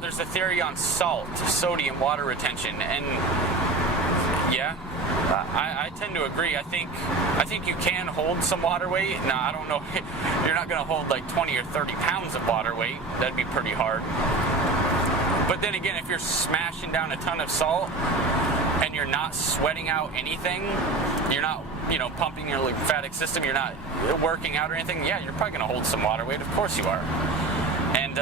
there's a theory on salt, sodium, water retention, and yeah, I tend to agree. I think you can hold some water weight. Now, I don't know, you're not going to hold like 20 or 30 pounds of water weight. That'd be pretty hard. But then again, if you're smashing down a ton of salt and you're not sweating out anything, you're not, pumping your lymphatic system, you're not working out or anything, yeah, you're probably going to hold some water weight. Of course you are. And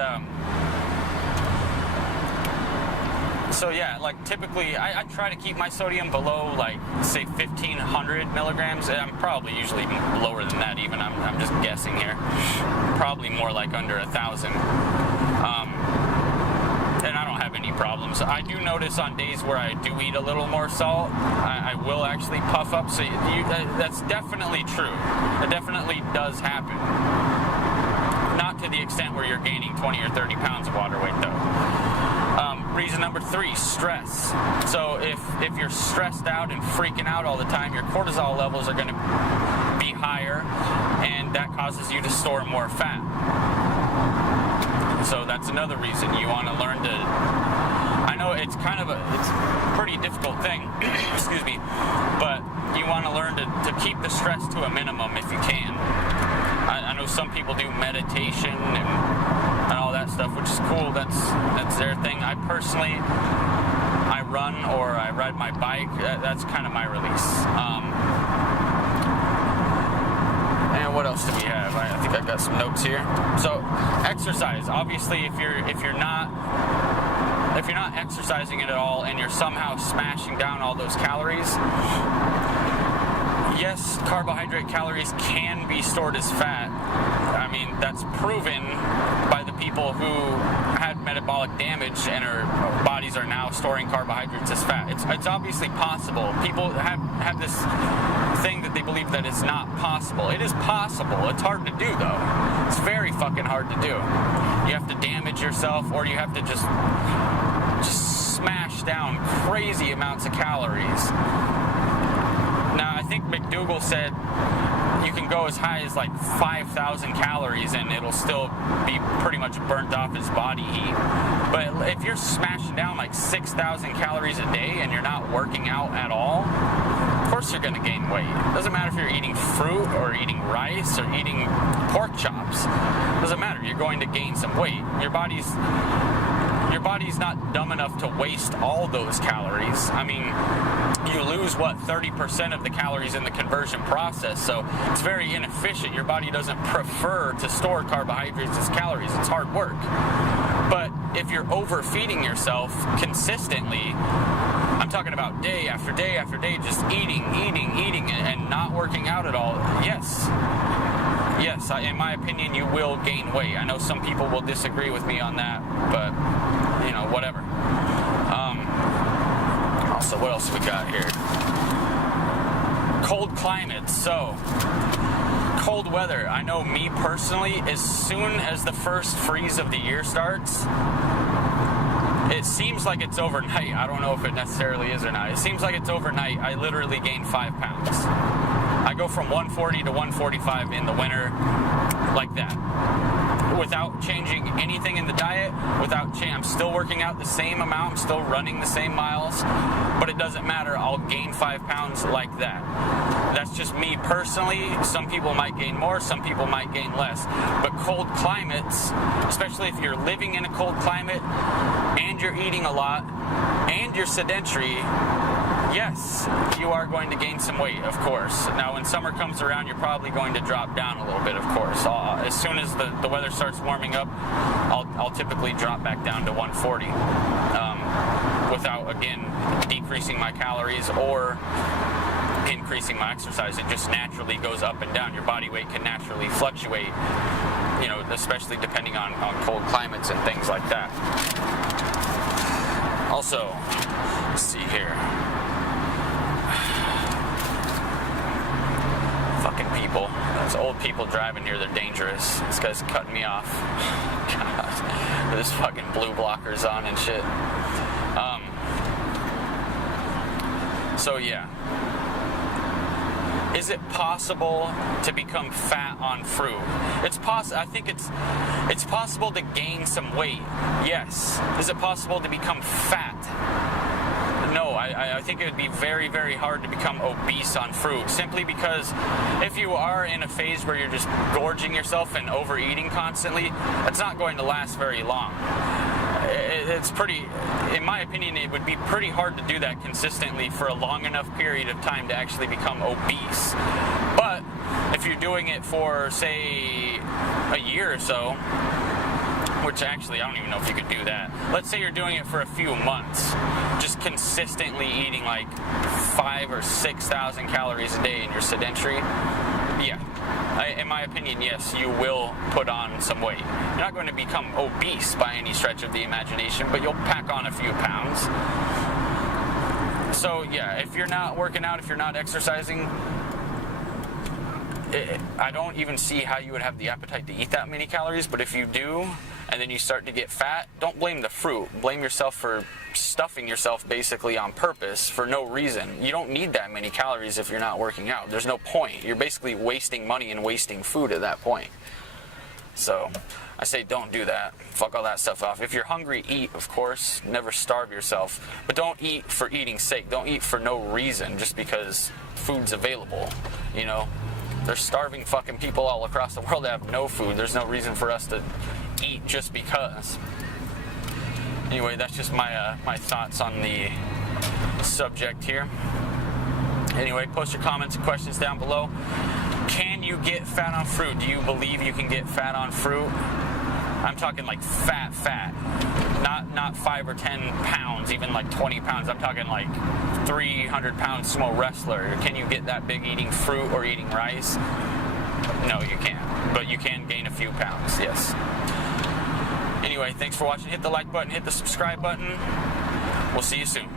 so yeah, like typically I try to keep my sodium below like say 1,500 milligrams. I'm probably usually lower than that even. I'm just guessing here. Probably more like under 1,000. And I don't have any problems. I do notice on days where I do eat a little more salt, I will actually puff up. So that's definitely true. It definitely does happen. Not to the extent where you're gaining 20 or 30 pounds of water weight though. Reason number 3, stress. So if you're stressed out and freaking out all the time, your cortisol levels are going to be higher, and that causes you to store more fat. So that's another reason you want to learn to, I know it's it's a pretty difficult thing, excuse me, but you want to learn to keep the stress to a minimum if you can. I know some people do meditation and all that stuff, which is cool. That's their thing. I personally, I run or I ride my bike. That's kind of my release. And what else do we have? I think I've got some notes here. So exercise. Obviously, if you're not exercising it at all and you're somehow smashing down all those calories, yes, carbohydrate calories can be stored as fat. I mean, that's proven by the people who had metabolic damage and our bodies are now storing carbohydrates as fat. It's obviously possible. People have this thing that they believe that it's not possible. It is possible. It's hard to do, though. It's very fucking hard to do. You have to damage yourself, or you have to just smash down crazy amounts of calories. Now, I think McDougall said you can go as high as like 5,000 calories and it'll still be pretty much burnt off his body heat. But if you're smashing down like 6,000 calories a day and you're not working out at all, of course you're going to gain weight. It doesn't matter if you're eating fruit or eating rice or eating pork chops. It doesn't matter. You're going to gain some weight. Your body's not dumb enough to waste all those calories. I mean, you lose, 30% of the calories in the conversion process, so it's very inefficient. Your body doesn't prefer to store carbohydrates as calories. It's hard work. But if you're overfeeding yourself consistently, I'm talking about day after day after day, just eating, and not working out at all, yes, in my opinion, you will gain weight. I know some people will disagree with me on that, but, whatever. Also, what else we got here? Cold climates. So, cold weather. I know me personally, as soon as the first freeze of the year starts, it seems like it's overnight. I don't know if it necessarily is or not. It seems like it's overnight. I literally gained 5 pounds. I go from 140 to 145 in the winter, like that. Without changing anything in the diet, I'm still working out the same amount, I'm still running the same miles, but it doesn't matter, I'll gain 5 pounds like that. That's just me personally. Some people might gain more, some people might gain less. But cold climates, especially if you're living in a cold climate, and you're eating a lot, and you're sedentary, yes, you are going to gain some weight, of course. Now, when summer comes around, you're probably going to drop down a little bit, of course. As soon as the weather starts warming up, I'll typically drop back down to 140 without, again, decreasing my calories or increasing my exercise. It just naturally goes up and down. Your body weight can naturally fluctuate, especially depending on cold climates and things like that. Also, let's see here. Fucking people. Those old people driving here, they're dangerous. This guy's cutting me off. God. There's fucking blue blockers on and shit. So yeah. Is it possible to become fat on fruit? I think it's possible to gain some weight. Yes. Is it possible to become fat? No, I think it would be very, very hard to become obese on fruit, simply because if you are in a phase where you're just gorging yourself and overeating constantly, it's not going to last very long. It's pretty, in my opinion, it would be pretty hard to do that consistently for a long enough period of time to actually become obese. But if you're doing it for, say, a year or so, which actually, I don't even know if you could do that. Let's say you're doing it for a few months, just consistently eating like 5,000 or 6,000 calories a day and you're sedentary. Yeah, in my opinion, yes, you will put on some weight. You're not going to become obese by any stretch of the imagination, but you'll pack on a few pounds. So yeah, if you're not working out, if you're not exercising, I don't even see how you would have the appetite to eat that many calories. But if you do, and then you start to get fat, don't blame the fruit. Blame yourself for stuffing yourself basically on purpose for no reason. You don't need that many calories if you're not working out. There's no point. You're basically wasting money and wasting food at that point. So I say don't do that. Fuck all that stuff off. If you're hungry, eat, of course. Never starve yourself. But don't eat for eating's sake. Don't eat for no reason just because food's available, you know? There's starving fucking people all across the world that have no food. There's no reason for us to eat just because. Anyway, that's just my thoughts on the subject here. Anyway, post your comments and questions down below. Can you get fat on fruit? Do you believe you can get fat on fruit? I'm talking like fat. Not 5 or 10 pounds, even like 20 pounds. I'm talking like 300-pound sumo wrestler. Can you get that big eating fruit or eating rice? No, you can't. But you can gain a few pounds, yes. Anyway, thanks for watching. Hit the like button, hit the subscribe button. We'll see you soon.